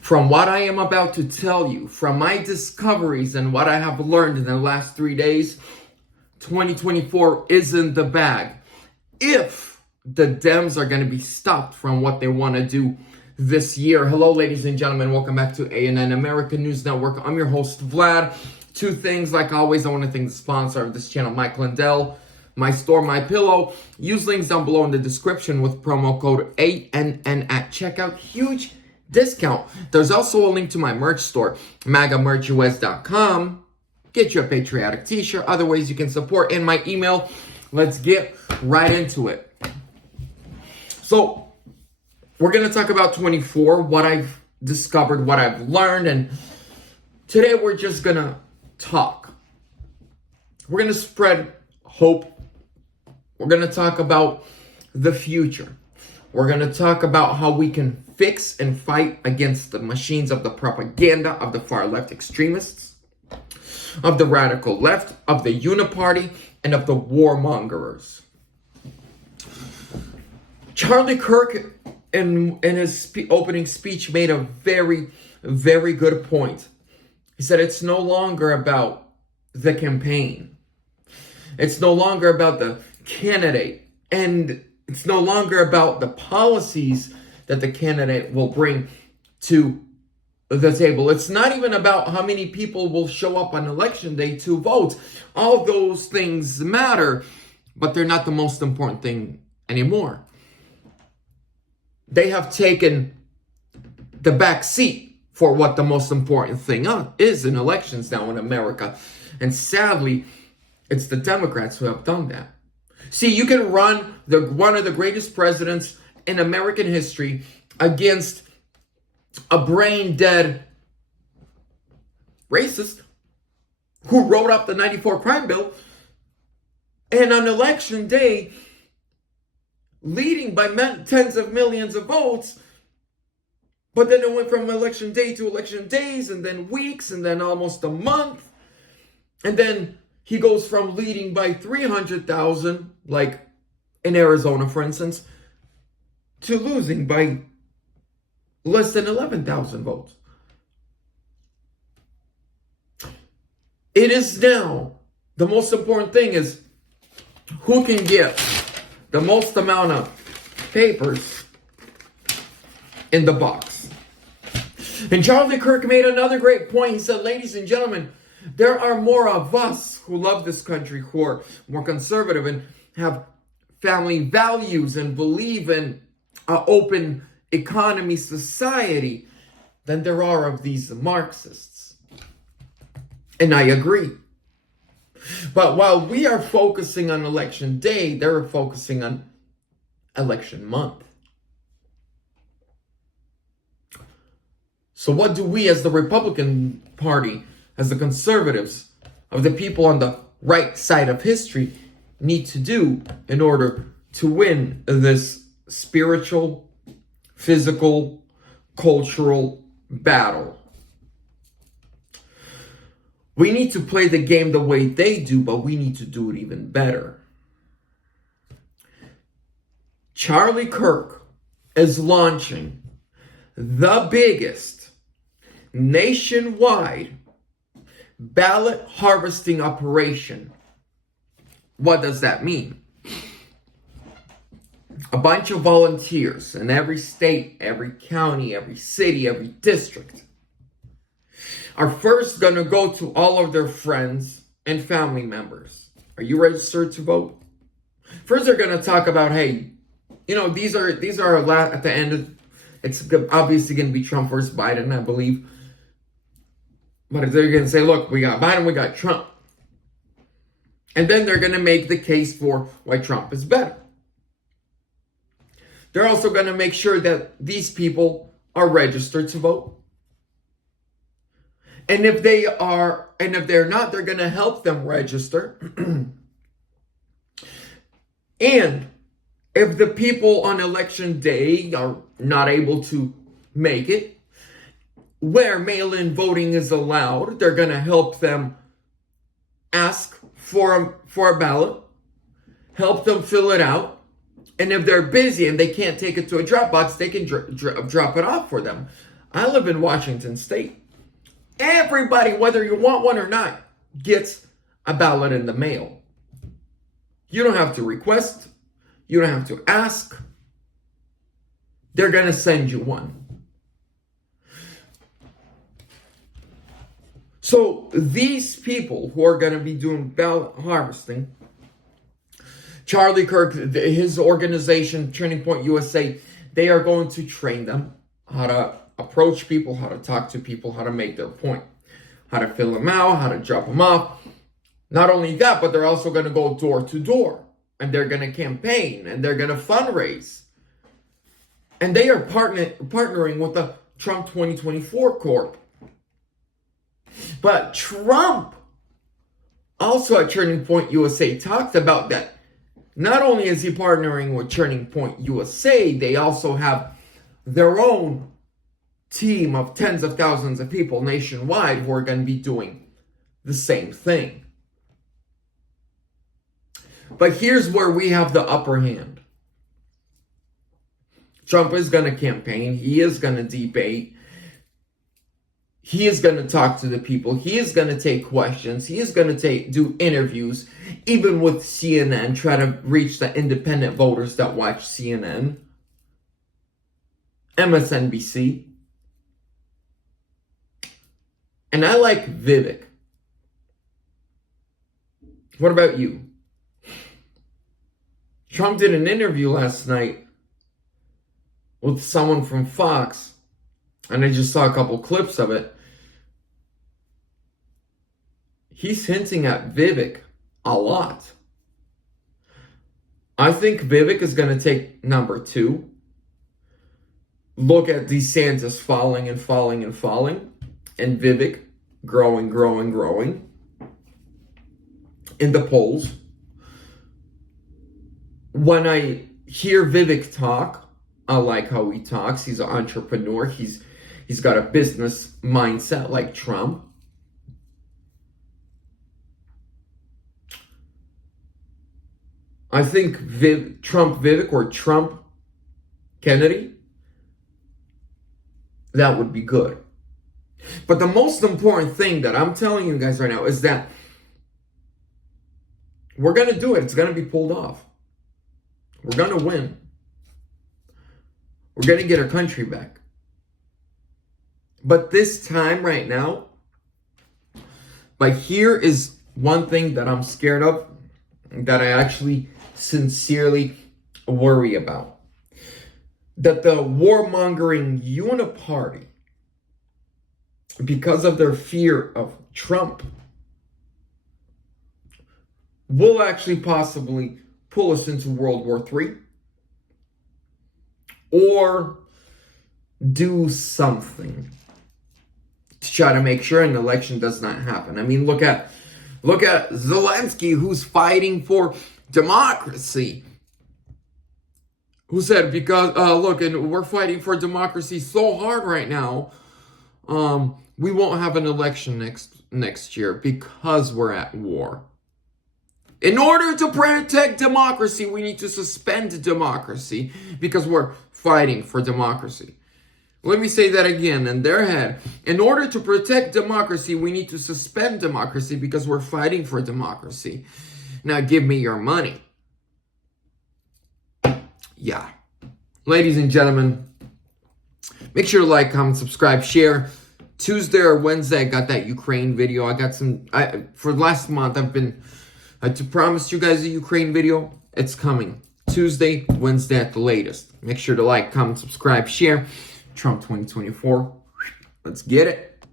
From what I am about to tell you, from my discoveries and what I have learned in the last 3 days, 2024 is in the bag. If the Dems are going to be stopped from what they want to do this year. Hello, ladies and gentlemen. Welcome back to ANN American News Network. I'm your host, Vlad. Two things, like always, I want to thank the sponsor of this channel, Mike Lindell, my store, My Pillow. Use links down below in the description with promo code ANN at checkout. Huge discount. There's also a link to my merch store, MAGAmerchus.com. Get you a patriotic t-shirt. Other ways you can support, and my email. Let's get right into it. So, we're going to talk about 24, what I've discovered, what I've learned, and today we're just going to talk. We're going to spread hope. We're going to talk about the future. We're going to talk about how we can fix and fight against the machines of the propaganda of the far left extremists, of the radical left, of the uniparty, and of the warmongers. Charlie Kirk, in his opening speech, made a very, very good point. He said it's no longer about the campaign. It's no longer about the candidate. And it's no longer about the policies that the candidate will bring to the table. It's not even about how many people will show up on election day to vote. All those things matter, but they're not the most important thing anymore. They have taken the back seat for what the most important thing is in elections now in America. And sadly, it's the Democrats who have done that. See, you can run one of the greatest presidents in American history against a brain-dead racist who wrote up the 94 crime bill, and on election day, leading by tens of millions of votes. But then it went from election day to election days, and then weeks, and then almost a month. And then he goes from leading by 300,000, like in Arizona, for instance, to losing by less than 11,000 votes. It is now, the most important thing is who can get the most amount of papers in the box. And Charlie Kirk made another great point. He said, ladies and gentlemen, there are more of us who love this country, who are more conservative and have family values and believe in an open economy society than there are of these Marxists. And I agree. But while we are focusing on election day, they're focusing on election month. So what do we as the Republican Party, as the conservatives, of the people on the right side of history, need to do in order to win this spiritual, physical, cultural battle? We need to play the game the way they do, but we need to do it even better. Charlie Kirk is launching the biggest nationwide ballot harvesting operation. What does that mean? A bunch of volunteers in every state, every county, every city, every district are first going to go to all of their friends and family members. Are you registered to vote? First, they're going to talk about, hey, you know, these are at the end of, it's obviously going to be Trump versus Biden, I believe. But they're going to say, look, we got Biden, we got Trump. And then they're going to make the case for why Trump is better. They're also going to make sure that these people are registered to vote. And if they are, and if they're not, they're going to help them register. And if the people on election day are not able to make it, where mail-in voting is allowed, they're going to help them ask for a ballot, help them fill it out. And if they're busy and they can't take it to a drop box, they can drop it off for them. I live in Washington State. Everybody, whether you want one or not, gets a ballot in the mail. You don't have to request. You don't have to ask. They're going to send you one. So these people who are going to be doing ballot harvesting, Charlie Kirk, his organization, Turning Point USA, they are going to train them how to approach people, how to talk to people, how to make their point, how to fill them out, how to drop them off. Not only that, but they're also going to go door to door, and they're going to campaign, and they're going to fundraise. And they are partnering with the Trump 2024 Corp. But Trump, also at Turning Point USA, talked about that. Not only is he partnering with Turning Point USA, they also have their own team of tens of thousands of people nationwide who are going to be doing the same thing. But here's where we have the upper hand. Trump is going to campaign. He is going to debate. He is going to talk to the people. He is going to take questions. He is going to do interviews, even with CNN, try to reach the independent voters that watch CNN, MSNBC. And I like Vivek. What about you? Trump did an interview last night with someone from Fox, and I just saw a couple clips of it. He's hinting at Vivek a lot. I think Vivek is going to take number 2. Look at DeSantis falling and falling and falling, and Vivek growing in the polls. When I hear Vivek talk, I like how he talks. He's an entrepreneur. He's got a business mindset like Trump. I think Trump Vivek or Trump Kennedy, that would be good. But the most important thing that I'm telling you guys right now is that we're going to do it. It's going to be pulled off. We're going to win. We're going to get our country back. But this time right now, but here is one thing that I'm scared of, that I actually sincerely worry about. That the warmongering uniparty, because of their fear of Trump, will actually possibly pull us into World War III or do something to try to make sure an election does not happen. I mean, look at Zelensky, who's fighting for democracy, who said, because look, and we're fighting for democracy so hard right now, we won't have an election next year because we're at war. In order to protect democracy, we need to suspend democracy because we're fighting for democracy. Let me say that again in their head. In order to protect democracy, we need to suspend democracy because we're fighting for democracy. Now give me your money. Yeah. Ladies and gentlemen, make sure to like, comment, subscribe, share. Tuesday or Wednesday, I got that Ukraine video. For last month, I promised you guys a Ukraine video. It's coming. Tuesday, Wednesday at the latest. Make sure to like, comment, subscribe, share. Trump 2024. Let's get it.